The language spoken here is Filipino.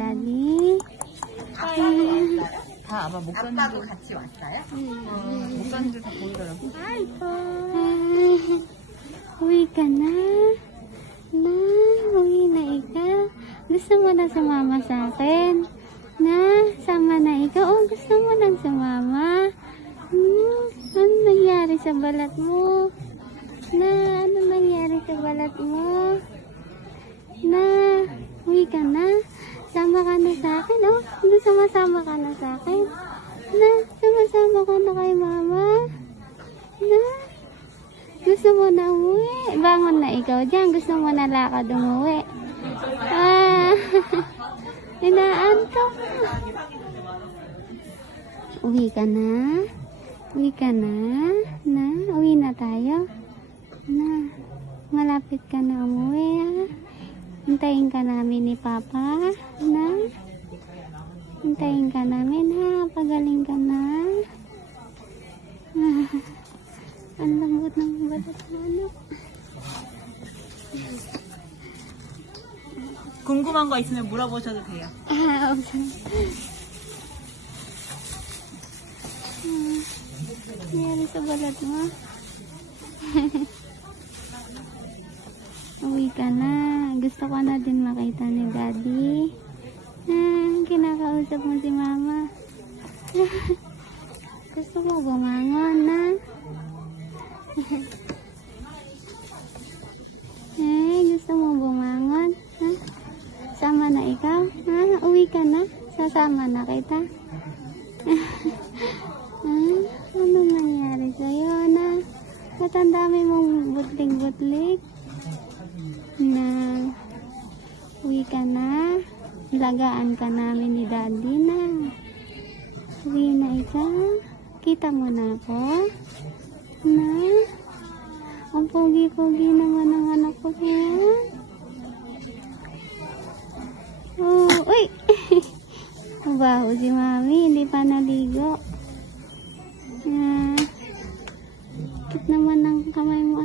Daddy. 다 아마 못 가는 줄 같이 왔어요? 못 가는 줄 다 보이더라고. Uwi ka na. Na, uwi na ikaw. Gusto mo na sumama sa akin? Na, sama na ikaw. Oh, gusto mo nang sumama? Ano nangyari sa balat mo? Na, ano nangyari sa balat mo? Na, uwi ka na. Sama ka na sa akin, oh. Sumasama ka na sa akin. Na, sumasama ka na kay mama. Na, gusto mo na umuwi. Bangon na ikaw dyan. Gusto mo na lakad umuwi. Inaantok. Uwi ka na. Uwi ka na. Na, uwi na tayo. Na, malapit ka na umuwi, ha. Hintayin ka namin ni Papa. Na, hintayin ka namin, ha. Pagaling ka na. Ang lambot ng balat mo, anak. 궁금한 거 있으면 물어보셔도 돼요. Nangyari sa balat mo. Uwi ka na. Gusto ko na din makita ni Daddy. Kinakausap mo si Mama. Gusto mo bumangon na. Gusto mo bumangon? Sama na ikaw? Uwi ka na? Sasama na kita? Ano nangyari sa'yo na? Ba't ang dami mong butling-butlik? Na uwi ka na? Ilagaan ka namin ni Daddy na. Uwi na ikaw? Kita mo na ako? Na? Ang pogi-pogi naman ang anak ko ngayon. Oh, uy! Mabaho si Mami, hindi pa naligo. Kit naman ang kamay mo.